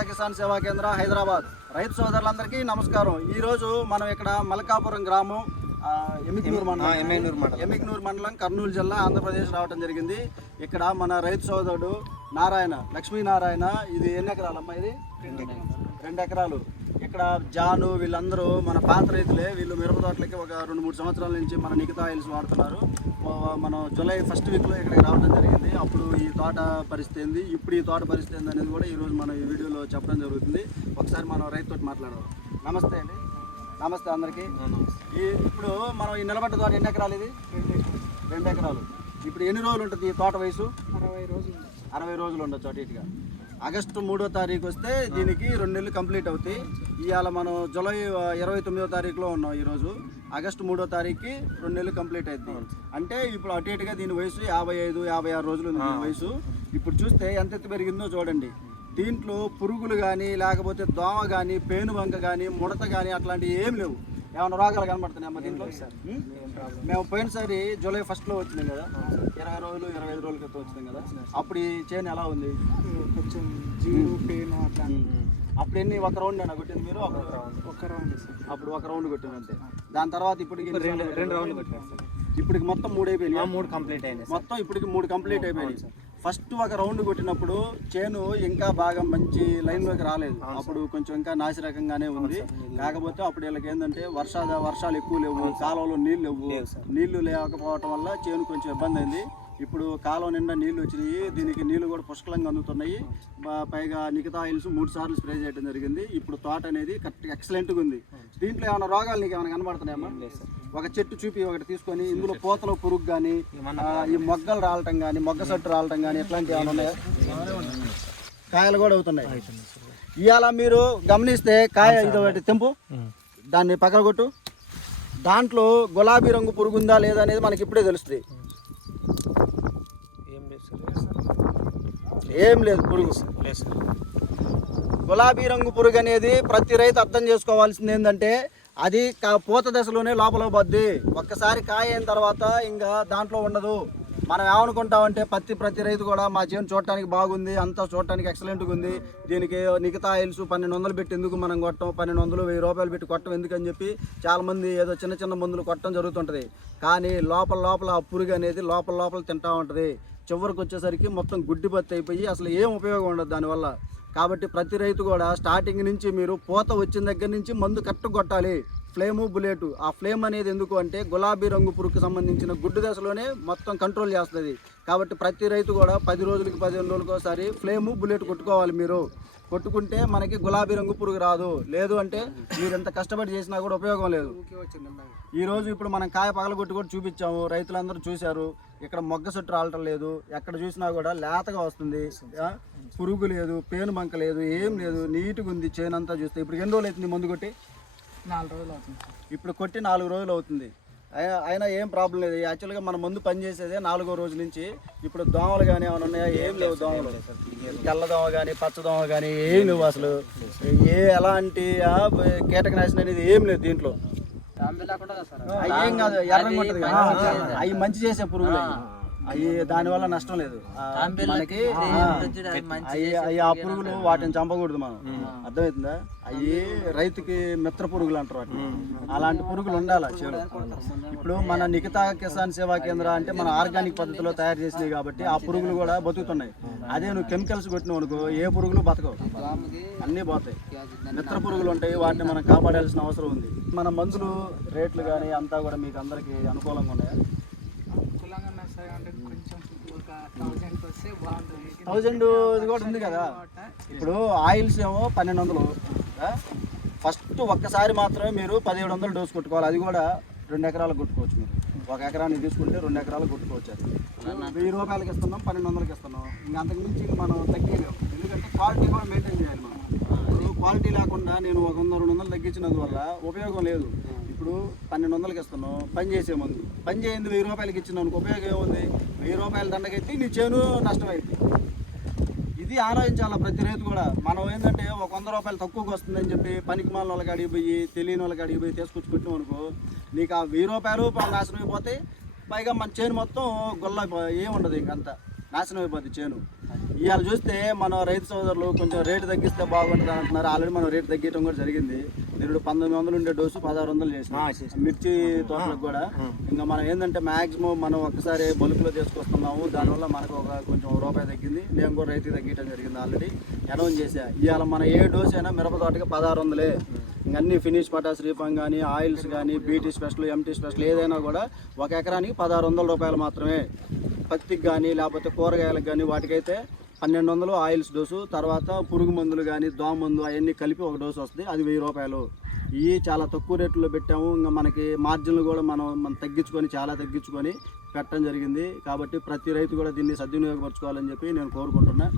నమస్తే కిసాన్ సేవా కేంద్ర హైదరాబాద్. రైతు సోదరులందరికీ నమస్కారం. ఈ రోజు మనం ఇక్కడ మల్కాపురం గ్రామం ఆ, ఎమిగ్నూర్ మండలం. మండలం. కర్నూలు జిల్లా ఆంధ్రప్రదేశ్ రావడం జరిగింది. ఇక్కడ మన రైతు సోదరుడు నారాయణ లక్ష్మీనారాయణ ఇది ఎన్ని ఎకరాలమ్మా ఇది? రెండు ఎకరాలు. ఇక్కడ జాను వీళ్ళందరూ మన పాత రైతులే. వీళ్ళు మిరప తోటలకి ఒక రెండు మూడు సంవత్సరాల నుంచి మన నిఖితా ఆయిల్స్ వాడుతున్నారు. మనం జూలై ఫస్ట్ వీక్లో ఇక్కడికి రావడం జరిగింది. అప్పుడు ఈ తోట పరిస్థితి ఏంది? ఇప్పుడు ఈ తోట పరిస్థితి ఏంది అనేది కూడా ఈరోజు మనం ఈ వీడియోలో చెప్పడం జరుగుతుంది. ఒకసారి మనం రైతుతో మాట్లాడదాం. నమస్తే అండి. నమస్తే అందరికీ. ఈ ఇప్పుడు మనం ఈ నిలబడ్డ తోట ఎన్ని ఎకరాలు ఇది? రెండు ఎకరాలు. ఇప్పుడు ఎన్ని రోజులు ఉంటుంది ఈ తోట వయసు? అరవై రోజులు అరవై రోజులు ఉండొచ్చు అటు ఇటుగా. ఆగస్టు మూడో తారీఖు వస్తే దీనికి రెండు నెలలు కంప్లీట్ అవుతాయి. ఇవాళ మనం జూలై ఇరవై తొమ్మిదో తారీఖులో ఉన్నాం ఈరోజు. ఆగస్టు మూడో తారీఖుకి రెండు నెలలు కంప్లీట్ అవుతుంది అంటే ఇప్పుడు అటు ఇటుగా దీని వయసు యాభై ఐదు యాభై ఆరు రోజులు ఉంది దీని వయసు. ఇప్పుడు చూస్తే ఎంత ఎత్తు పెరిగిందో చూడండి. దీంట్లో పురుగులు కానీ లేకపోతే దోమ కానీ పేను బంక కానీ ముడత కానీ అట్లాంటివి ఏం లేవు. ఏమైనా రోగాలు కనబడుతున్నాయి అమ్మ దీంట్లో? మేము పోయినసారి జూలై ఫస్ట్లో వచ్చినాం కదా. ఇరవై రోజులు ఇరవై ఐదు రోజుల క్రితం వచ్చినాం కదా. అప్పుడు ఈ చేను ఎలా ఉంది? కొంచెం జీరు పెయిన్ అట్లా. అప్పుడు ఎన్ని ఒక రౌండ్ అయినా కొట్టింది మీరు? ఒక రౌండ్ సార్. అప్పుడు ఒక రౌండ్ కొట్టింది అంతే. దాని తర్వాత ఇప్పటికి రెండు రెండు రౌండ్లు కొట్టారు సార్. ఇప్పటికి మొత్తం మూడు అయిపోయినాయి? మూడు కంప్లీట్ అయింది సార్. మొత్తం ఇప్పటికి మూడు కంప్లీట్ అయిపోయినాయి. ఫస్ట్ ఒక రౌండ్ కొట్టినప్పుడు చేను ఇంకా బాగా మంచి లైన్లోకి రాలేదు అప్పుడు కొంచెం ఇంకా నాసిరకంగానే ఉంది. కాకపోతే అప్పుడు వీళ్ళకి ఏంటంటే వర్ష వర్షాలు ఎక్కువ లేవు కాలువలో నీళ్ళు లేవు. నీళ్ళు లేకపోవటం వల్ల చేను కొంచెం ఇబ్బంది అయింది. ఇప్పుడు కాలువ నిండా నీళ్ళు వచ్చినాయి. దీనికి నీళ్ళు కూడా పుష్కలంగా అందుతున్నాయి. పైగా నిఖితా ఆయిల్స్ మూడు సార్లు స్ప్రే చేయడం జరిగింది. ఇప్పుడు తోట అనేది కరెక్ట్ ఎక్సలెంట్గా ఉంది. దీంట్లో ఏమైనా రోగాలు నీకు ఏమైనా కనబడుతున్నాయమ్మా ఒక చెట్టు చూపి ఒకటి తీసుకొని ఇందులో పూతలో పురుగు కానీ ఈ మొగ్గలు రాలటం కానీ మొగ్గ సట్టు రాలటం కానీ ఇట్లాంటివి ఏమైనా ఉన్నాయా? కాయలు కూడా అవుతున్నాయి. ఇవాళ మీరు గమనిస్తే కాయ ఇది ఒకటి తెంపు. దాన్ని పక్కన కొట్టు దాంట్లో గులాబీ రంగు పురుగు ఉందా లేదా అనేది మనకి ఇప్పుడే తెలుస్తుంది ఏం లేదు సార్ ఏం లేదు పురుగు లేదు గులాబీ రంగు పురుగు అనేది ప్రతి రైతు అర్థం చేసుకోవాల్సింది ఏంటంటే అది పూత దశలోనే లోపల పోద్ది ఒక్కసారి కాయ అయిన తర్వాత ఇంకా దాంట్లో ఉండదు. మనం ఏమనుకుంటామంటే పత్తి ప్రతి రైతు కూడా మా చేను చూడటానికి బాగుంది అంతా చూడటానికి ఎక్సలెంట్గా ఉంది. దీనికి మిగతా ఆయిల్స్ పన్నెండు వందలు పెట్టి ఎందుకు మనం కొట్టం? పన్నెండు వందలు వెయ్యి రూపాయలు పెట్టి కొట్టం ఎందుకని చెప్పి చాలామంది ఏదో చిన్న చిన్న మందులు కొట్టడం జరుగుతుంటుంది. కానీ లోపల లోపల ఆ పురుగు అనేది లోపల లోపల తింటా ఉంటుంది. చివరికి వచ్చేసరికి మొత్తం గుడ్డి బత్తి అయిపోయి అసలు ఏం ఉపయోగం ఉండదు దానివల్ల. కాబట్టి ప్రతి రైతు కూడా స్టార్టింగ్ నుంచి మీరు పూత వచ్చిన దగ్గర నుంచి మందు కట్టు కొట్టాలి. Flame bullet. ఆ ఫ్లేమ్ అనేది ఎందుకు అంటే గులాబీ రంగు పురుగుకు సంబంధించిన గుడ్డు దశలోనే మొత్తం కంట్రోల్ చేస్తుంది. కాబట్టి ప్రతి రైతు కూడా పది రోజులకి పదిహేను రోజులకి ఒకసారి ఫ్లేము బుల్లెట్ కొట్టుకోవాలి మీరు. కొట్టుకుంటే మనకి గులాబీ రంగు పురుగు రాదు. లేదు అంటే మీరు ఎంత కష్టపడి చేసినా కూడా ఉపయోగం లేదు. ఈరోజు ఇప్పుడు మనం కాయ పగలగొట్టి కూడా చూపించాము. రైతులందరూ చూశారు. ఇక్కడ మొగ్గ చుట్టూ రాలటం లేదు. ఎక్కడ చూసినా కూడా లేతగా వస్తుంది. పురుగు లేదు పేను బంక లేదు ఏం లేదు. నీట్గా ఉంది. చేనంతా చూస్తే. ఇప్పుడు ఎన్ని రోజులు అవుతుంది మందు కొట్టి? నాలుగు రోజులు అవుతుంది ఇప్పుడు కొట్టి నాలుగు రోజులు అవుతుంది. అయినా అయినా ఏం ప్రాబ్లం లేదు. యాక్చువల్గా మన మందు పనిచేసేదే నాలుగో రోజు నుంచి ఇప్పుడు దోమలు కానీ ఏమైనా ఉన్నాయా? ఏం లేవు దోమలు. తెల్ల దోమ కానీ పచ్చ దోమ కానీ ఏం లేవు అసలు. ఏ ఎలాంటి కీటకనాశనం అనేది ఏం లేదు దీంట్లో. అవి ఏం కాదు ఎర్రంగా ఉంటుంది అవి మంచి చేసే పురుగులు. అవి దానివల్ల నష్టం లేదు. ఆ, మనకి అవి అవి ఆ పురుగులు వాటిని చంపకూడదు మనం. అర్థమవుతుందా అవి రైతుకి మిత్ర పురుగులు అంటారు వాటిని. అలాంటి పురుగులు ఉండాలి చెడు ఇప్పుడు మన నిఖితా కిసాన్ సేవా కేంద్ర అంటే మన ఆర్గానిక్ పద్ధతిలో తయారు చేసినవి కాబట్టి ఆ పురుగులు కూడా బతుకుతున్నాయి. అదే నువ్వు కెమికల్స్ కొట్టినావు అనుకో ఏ పురుగులు బతకవు. అన్నీ పోతాయి. మిత్ర పురుగులు ఉంటాయి వాటిని మనం కాపాడాల్సిన అవసరం ఉంది. మన మందులు రేట్లు కానీ అంతా కూడా మీకు అందరికీ అనుకూలంగా ఉన్నాయా అనుకూలంగా ఉన్నాయి సార్ అంటే కొంచెం ఒక థౌజండ్కి వస్తే బాగుంటుంది థౌజండ్ ఇది కూడా ఉంది కదా. ఇప్పుడు ఆయిల్స్ ఏమో పన్నెండు వందలు ఫస్ట్ ఒక్కసారి మాత్రమే మీరు పదిహేడు వందలు డోస్ కొట్టుకోవాలి. అది కూడా రెండు ఎకరాలకు కొట్టుకోవచ్చు మీరు. ఒక ఎకరాన్ని తీసుకుంటే రెండు ఎకరాలకు కొట్టుకోవచ్చు అది. వెయ్యి రూపాయలకి ఇస్తున్నాం పన్నెండు వందలకి ఇస్తున్నాం. ఇంకా అంతకుమించి మనం తగ్గలేము ఎందుకంటే క్వాలిటీ కూడా మెయింటైన్ చేయాలి మనం. క్వాలిటీ లేకుండా నేను ఒక వంద రెండు వందలు తగ్గించినందువల్ల ఉపయోగం లేదు. ఇప్పుడు పన్నెండు వందలకి ఇస్తున్నాం పని చేసే ముందు. పని చేయండి వెయ్యి రూపాయలకి ఇచ్చిన ఉపయోగం ఏముంది? వెయ్యి రూపాయల దండకెత్తి నీ చేను నష్టమైంది. ఇది ఆలోచించాలి ప్రతి రైతు కూడా? మనం ఏంటంటే ఒక వంద రూపాయలు తక్కువకి వస్తుందని చెప్పి పనికి మాల వాళ్ళకి అడిగిపోయి తెలియని వాళ్ళకి అడిగిపోయి తీసుకొచ్చి పెట్టాం అనుకో నీకు ఆ వెయ్యి రూపాయలు నాశనం అయిపోతే పైగా మన చేను మొత్తం గొల్ల ఏముండదు ఇంకంతా. నాశనం అయిపోద్ది చేను. ఇవాళ చూస్తే మన రైతు సోదరులు కొంచెం రేటు తగ్గిస్తే బాగుంటుంది అంటున్నారు. ఆల్రెడీ మనం రేటు తగ్గించడం కూడా జరిగింది. నిరుడు పంతొమ్మిది వందలు ఉండే డోసు పదహారు వందలు చేసి మిర్చి తోటలకు కూడా. ఇంకా మనం ఏంటంటే మాక్సిమం మనం ఒక్కసారి బల్క్లో తీసుకొస్తున్నాము దానివల్ల మనకు ఒక కొంచెం రూపాయి తగ్గింది. నేను కూడా రైతుకి తగ్గించడం జరిగింది ఆల్రెడీ. అనౌన్స్ చేసా ఇవాళ మన ఏ డోస్ అయినా మిరప తోటకి పదహారు వందలే. అన్ని ఫినిష్ పటాస్ రీఫామ్ కానీ ఆయిల్స్ కానీ బీటీ స్పెషల్ ఎంటీ స్పెషల్ ఏదైనా కూడా ఒక ఎకరానికి పదహారు వందల రూపాయలు మాత్రమే. పత్తికి కానీ లేకపోతే కూరగాయలకు కానీ వాటికైతే పన్నెండు వందలు ఆయిల్స్ డోసు తర్వాత పురుగు మందులు కానీ దోమ మందు అవన్నీ కలిపి ఒక డోసు వస్తుంది అది వెయ్యి రూపాయలు. ఇవి చాలా తక్కువ రేట్లో పెట్టాము ఇంకా మనకి మార్జిన్లు కూడా మనం మనం తగ్గించుకొని చాలా తగ్గించుకొని పెట్టడం జరిగింది. కాబట్టి ప్రతి రైతు కూడా దీన్ని సద్వినియోగపరచుకోవాలని చెప్పి నేను కోరుకుంటున్నాను